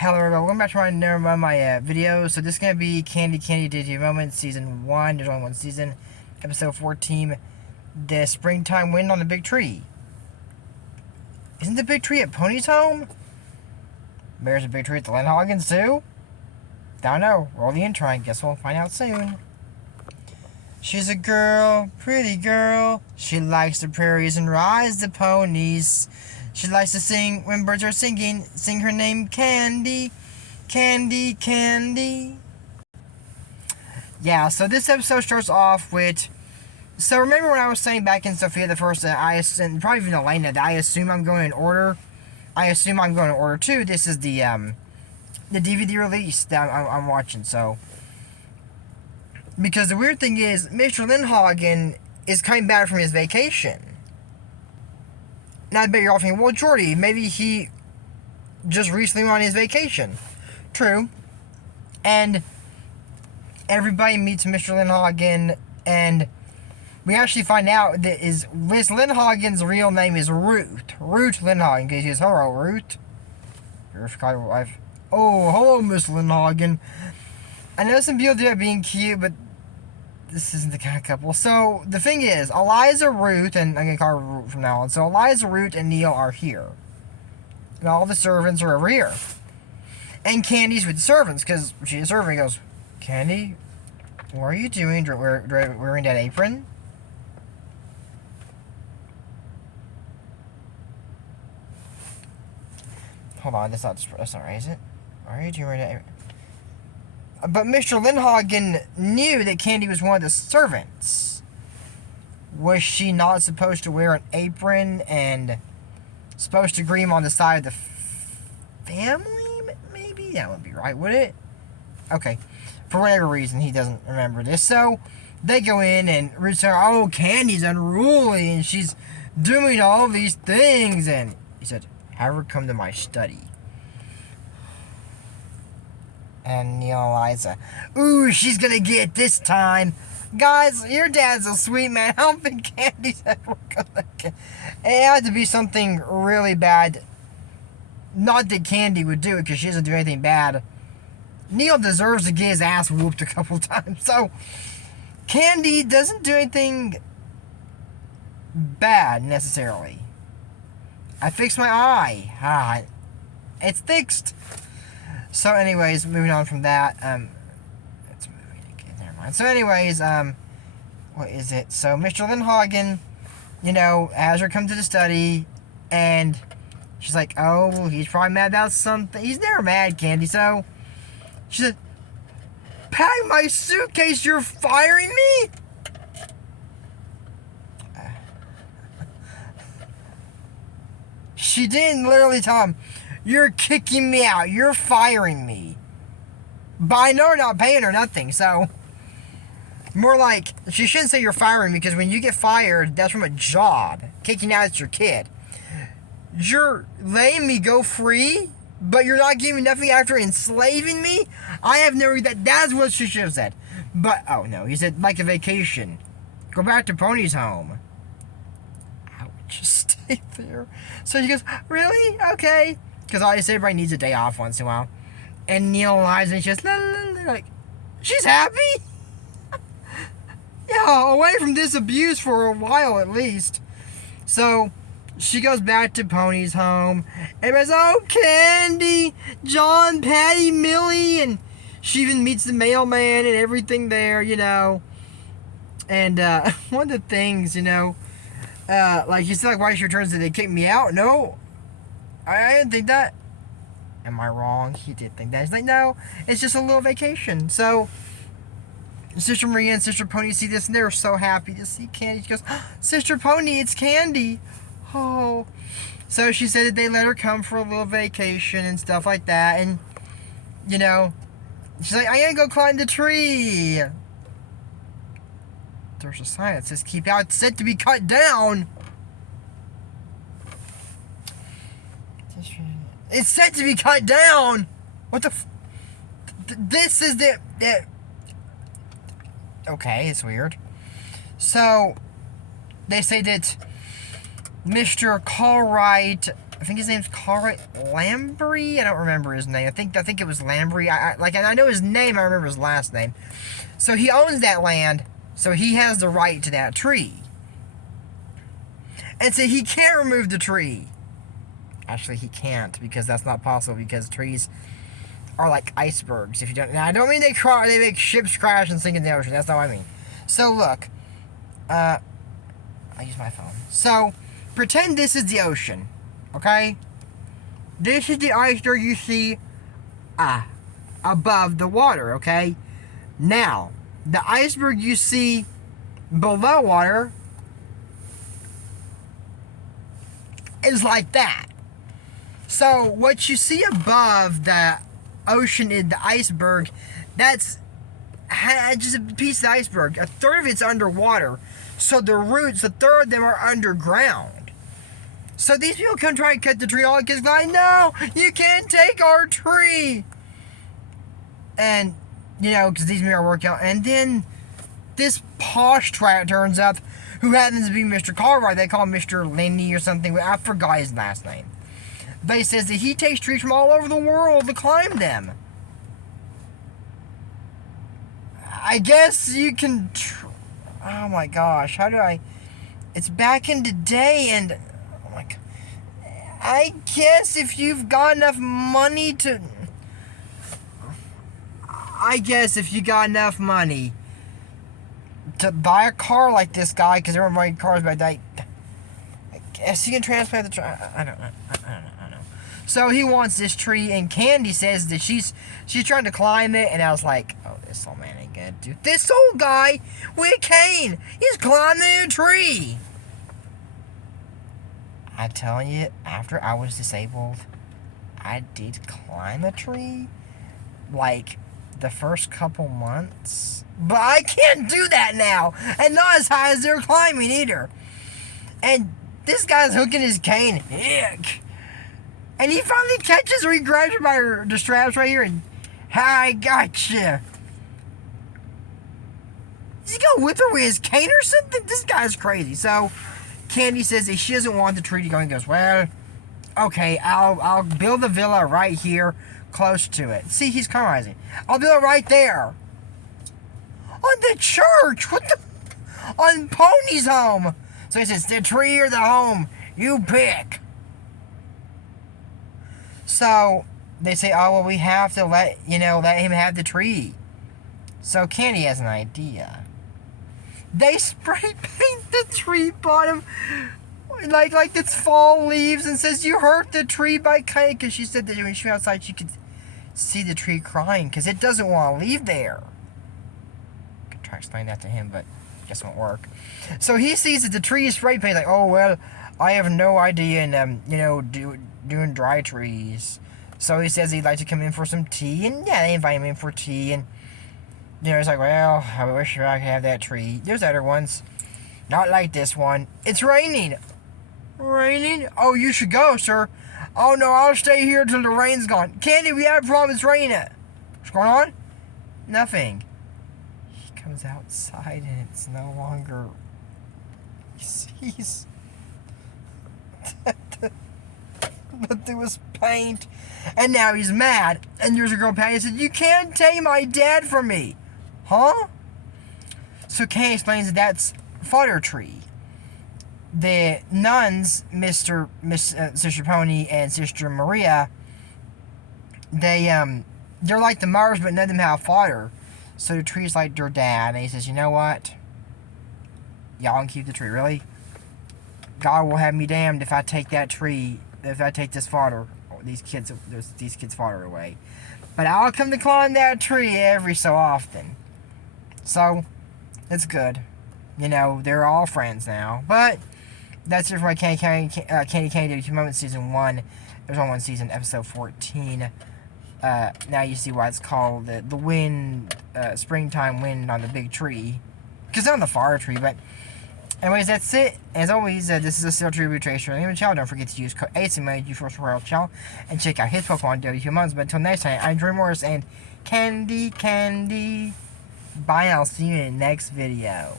Hello everyone, welcome back to my video. So this is going to be Candy WTF Moments, Season 1. There's only one season. Episode 14, The Springtime Wind on the Big Tree. Isn't the big tree at Pony's home? There's a big tree at the Lindhagens too? Don't know. Roll the intro and guess we'll find out soon. She's a girl, pretty girl. She likes the prairies and rides the ponies. She likes to sing when birds are singing. Sing her name, Candy. Candy, Candy. Yeah, so this episode starts off with... So remember when I was saying back in Sophia the first, and probably even Elena, that I assume I'm going in order? I assume I'm going in order too. This is the DVD release that I'm watching, so... Because the weird thing is, Mr. Lindhagen is coming back from his vacation. Now I bet you're all thinking, well, Jordy, maybe he just recently went on his vacation. True. And everybody meets Mr. Lindhagen, and we actually find out that Miss Lindhagen's real name is Ruth. Ruth Lindhagen. Because he goes, hello, Ruth. Your wife. Oh, hello, Miss Lindhagen. I know some people do it being cute, but this isn't the kind of couple. So, the thing is, Eliza, Ruth, and I'm going to call her Ruth from now on. So, Eliza, Ruth, and Neil are here. And all the servants are over here. And Candy's with the servants, because she's a servant. He goes, Candy, what are you doing? Wearing that apron? Hold on, that's not right, is it? Why are you doing that apron? But Mr. Lindhagen knew that Candy was one of the servants. Was she not supposed to wear an apron and supposed to greet him on the side of the family? Maybe? That wouldn't be right, would it? Okay. For whatever reason, he doesn't remember this. So, they go in and Ruth said, oh, Candy's unruly and she's doing all these things. And he said, have her come to my study. And Neil and Eliza, ooh, she's gonna get it this time. Guys, your dad's a sweet man. I don't think Candy's ever gonna get it. It had to be something really bad. Not that Candy would do it, because she doesn't do anything bad. Neil deserves to get his ass whooped a couple times. So, Candy doesn't do anything bad, necessarily. I fixed my eye. Ah, it's fixed. So anyways, moving on from that, it's moving again, never mind. So anyways, what is it? So Mr. Lindhagen, has her come to the study, and she's like, oh, he's probably mad about something. He's never mad, Candy, so she said, pack my suitcase, you're firing me? She didn't literally tell him, you're kicking me out. You're firing me. But I know we're not paying her nothing, so... More like, she shouldn't say you're firing me, because when you get fired, that's from a job. Kicking out is your kid. You're letting me go free, but you're not giving me nothing after enslaving me? I have never... That's what she should have said. But, oh no, he said, like a vacation. Go back to Pony's home. I would just stay there. So she goes, really? Okay. Because obviously everybody needs a day off once in a while. And Neil lies and she's just like, she's happy? Yeah, away from this abuse for a while at least. So, she goes back to Pony's home. Everybody's, oh, Candy, John, Patty, Millie, and she even meets the mailman and everything there, And, one of the things, like, you said, like, why she returns, did they kick me out? No. I didn't think that. Am I wrong? He did think that. He's like, no, it's just a little vacation. So, Sister Maria and Sister Pony see this, and they're so happy to see Candy. She goes, Sister Pony, it's Candy. Oh. So she said that they let her come for a little vacation and stuff like that. And, she's like, I ain't gonna climb the tree. There's a sign that says, keep out, it's set to be cut down. It's set to be cut down. What the? This is the. Okay, it's weird. So, they say that Mr. Cartwright I think his name's Carl Lambury. I don't remember his name. I think it was Lambury. I know his name. I remember his last name. So he owns that land. So he has the right to that tree. And so he can't remove the tree. Actually, he can't, because that's not possible, because trees are like icebergs. If you don't, now I don't mean they make ships crash and sink in the ocean. That's not what I mean. So look, I use my phone. So pretend this is the ocean, okay? This is the iceberg you see above the water, okay? Now, the iceberg you see below water is like that. So what you see above the ocean in the iceberg, that's just a piece of the iceberg. A third of it's underwater. So the roots, a third of them are underground. So these people come try and cut the tree all because like, no, you can't take our tree. And, you know, because these men are working out. And then this posh twat turns up, who happens to be Mr. Cartwright. They call him Mr. Lenny or something. I forgot his last name. But he says that he takes trees from all over the world to climb them. I guess you can... oh my gosh, how do I... It's back in the day and... oh my God. I guess if you've got enough money to... I guess if you got enough money to buy a car like this guy, because everyone buying cars by that, I guess you can transplant the tree. I don't know. So he wants this tree, and Candy says that she's trying to climb it, and I was like, oh, this old man ain't gonna do. This old guy with a cane, he's climbing a tree. I'm telling you, after I was disabled, I did climb a tree, like, the first couple months. But I can't do that now, and not as high as they're climbing either. And this guy's hooking his cane. Ick. And he finally catches her. He grabs her by the straps right here and, I gotcha. Is he gonna whip her with his cane or something? This guy's crazy. So Candy says that she doesn't want the tree to go, and goes, well, okay, I'll build a villa right here close to it. See, he's compromising. I'll build it right there. On the church. What the? On Pony's home. So he says, the tree or the home, you pick. So they say, oh, well, we have to let him have the tree. So Candy has an idea. They spray paint the tree bottom like it's fall leaves, and says, you hurt the tree by cutting, because she said that when she went outside she could see the tree crying because it doesn't want to leave there. I could try to explain that to him, but I guess it won't work. So he sees that the tree is spray painted, like, oh, well, I have no idea in, doing dry trees. So he says he'd like to come in for some tea, and yeah, they invite him in for tea, and he's like, well, I wish I could have that tree. There's other ones. Not like this one. It's raining. Raining? Oh, you should go, sir. Oh, no, I'll stay here till the rain's gone. Candy, we have a problem. It's raining. What's going on? Nothing. He comes outside, and it's no longer... He's... But there was paint, and now he's mad. And there's a girl Patty said, you can't take my dad from me. Huh? So Candy explains that that's fodder tree. The nuns, Sister Pony and Sister Maria, they're like the mothers, but none of them have fodder. So the tree's like their dad, and he says, you know what? Y'all can keep the tree, really? God will have me damned if I take that tree, if I take this fodder, these kids' fodder away. But I'll come to climb that tree every so often. So, it's good. They're all friends now. But, that's it for my Candy WTF Moments Season 1. There's only one season, Episode 14. Now you see why it's called the wind, springtime wind on the big tree. Because it's on the fire tree, but... anyways, that's it. As always, this is a Steel Tree Retracer. And channel. Don't forget to use code ASMA for Royal Channel and check out his Pokemon WTF Moments. But until next time, I'm Drew Morris and Candy. Bye, I'll see you in the next video.